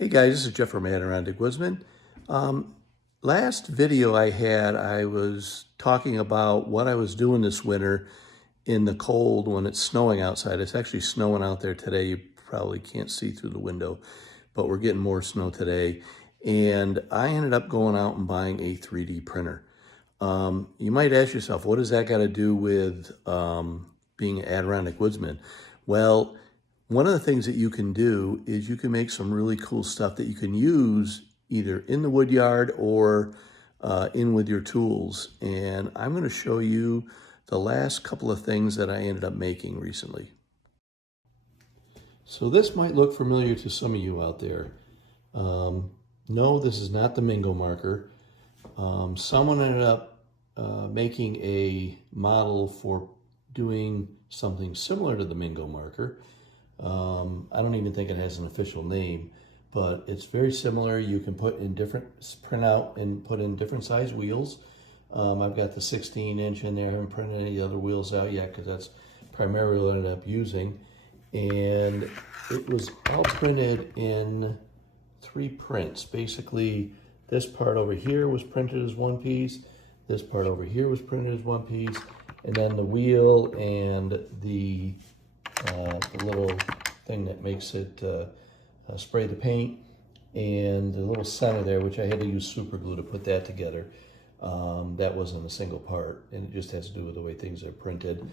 Hey guys, this is Jeff from Adirondack Woodsman. Last video I had, I was talking about what I was doing this winter in the cold when it's snowing outside. It's actually snowing out there today. You probably can't see through the window, but we're getting more snow today. And I ended up going out and buying a 3D printer. You might ask yourself, what does that got to do with being an Adirondack Woodsman? Well, one of the things that you can do is you can make some really cool stuff that you can use either in the wood yard or in with your tools. And I'm going to show you the last couple of things that I ended up making recently. So this might look familiar to some of you out there. No, this is not the Mingo marker. Someone ended up making a model for doing something similar to the Mingo marker. I don't even think it has an official name, but it's very similar. You can put in print out and put in different size wheels. I've got the 16-inch in there. I haven't printed any other wheels out yet because that's primarily what I ended up using. And it was all printed in 3 prints. Basically, this part over here was printed as one piece. This part over here was printed as one piece. And then the wheel and the little thing that makes it spray the paint, and the little center there, which I had to use super glue to put that together. That wasn't a single part, and it just has to do with the way things are printed.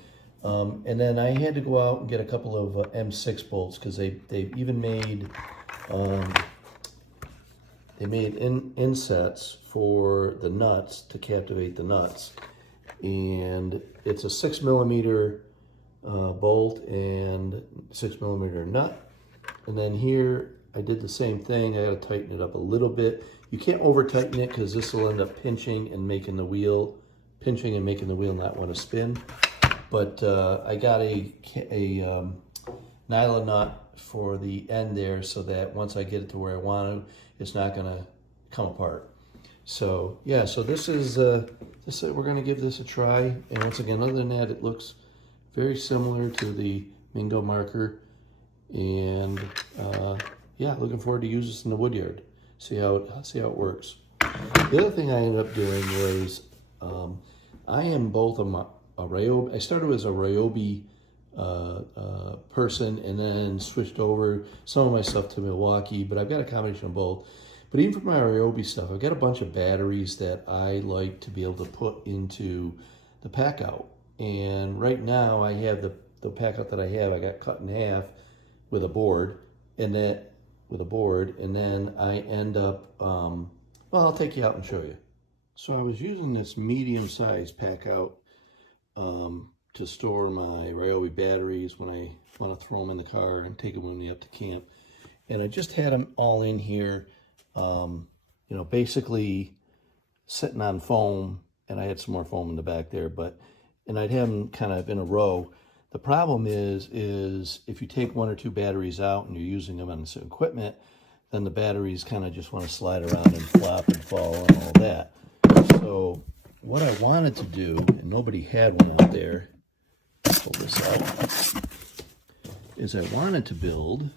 And then I had to go out and get a couple of M6 bolts because they even made insets for the nuts to captivate the nuts, and it's a 6mm bolt and 6mm nut. And then here I did the same thing. I got to tighten it up a little bit. You can't over tighten it because this will end up pinching and making the wheel not want to spin. But I got a nylon nut for the end there so that once I get it to where I want it, it's not going to come apart. So yeah, so this is we're going to give this a try. And once again, other than that, it looks very similar to the Mingo marker. And yeah, looking forward to use this in the wood yard. See how it works. The other thing I ended up doing was I am both a Ryobi. I started as a Ryobi person and then switched over some of my stuff to Milwaukee, but I've got a combination of both. But even for my Ryobi stuff, I've got a bunch of batteries that I like to be able to put into the pack out. And right now I have the pack out that I got cut in half with a board, and then I end up, well, I'll take you out and show you. So I was using this medium-sized pack out to store my Ryobi batteries when I want to throw them in the car and take them with me up to camp. And I just had them all in here, you know, basically sitting on foam, and I had some more foam in the back there, and I'd have them kind of in a row. The problem is if you take 1 or 2 batteries out and you're using them on some equipment, then the batteries kind of just want to slide around and flop and fall and all that. So what I wanted to do, and nobody had one out there, pull this out, is I wanted to build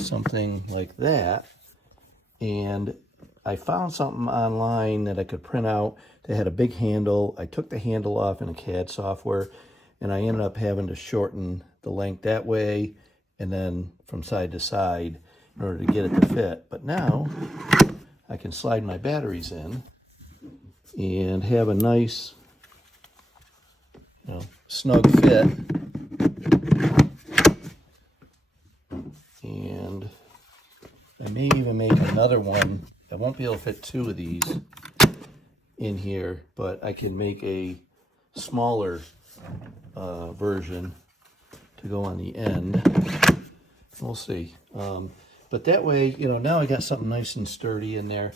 something like that. And I found something online that I could print out that had a big handle. I took the handle off in a CAD software, and I ended up having to shorten the length that way and then from side to side in order to get it to fit. But now I can slide my batteries in and have a nice, you know, snug fit. And I may even make another one. I won't be able to fit 2 of these in here, but I can make a smaller version to go on the end. We'll see. But that way, you know, now I got something nice and sturdy in there.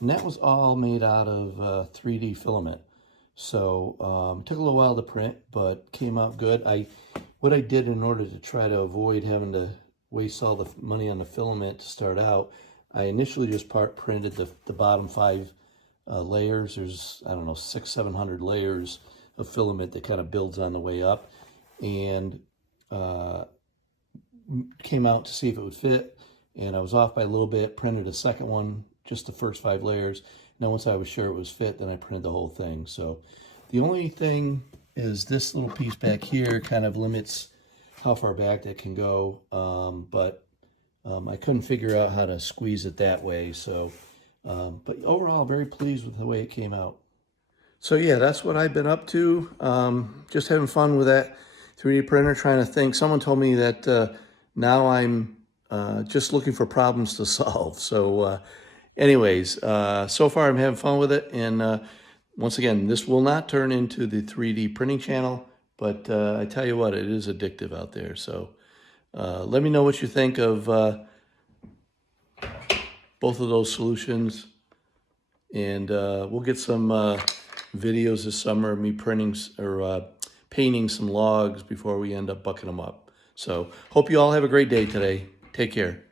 And that was all made out of 3D filament. So it took a little while to print, but came out good. What I did in order to try to avoid having to waste all the money on the filament to start out, I initially just printed the bottom 5 layers. There's, I don't know, 600-700 layers of filament that kind of builds on the way up, and came out to see if it would fit. and I was off by a little bit, printed a second one, just the first 5 layers. Now once I was sure it was fit, then I printed the whole thing. So the only thing is this little piece back here kind of limits how far back that can go, but I couldn't figure out how to squeeze it that way. So, but overall, very pleased with the way it came out. So yeah, that's what I've been up to. Just having fun with that 3D printer, trying to think. Someone told me that now I'm just looking for problems to solve. So anyways, so far I'm having fun with it. And once again, this will not turn into the 3D printing channel, but I tell you what, it is addictive out there. So let me know what you think of both of those solutions. And we'll get some videos this summer of me printing or painting some logs before we end up bucking them up. So hope you all have a great day today. Take care.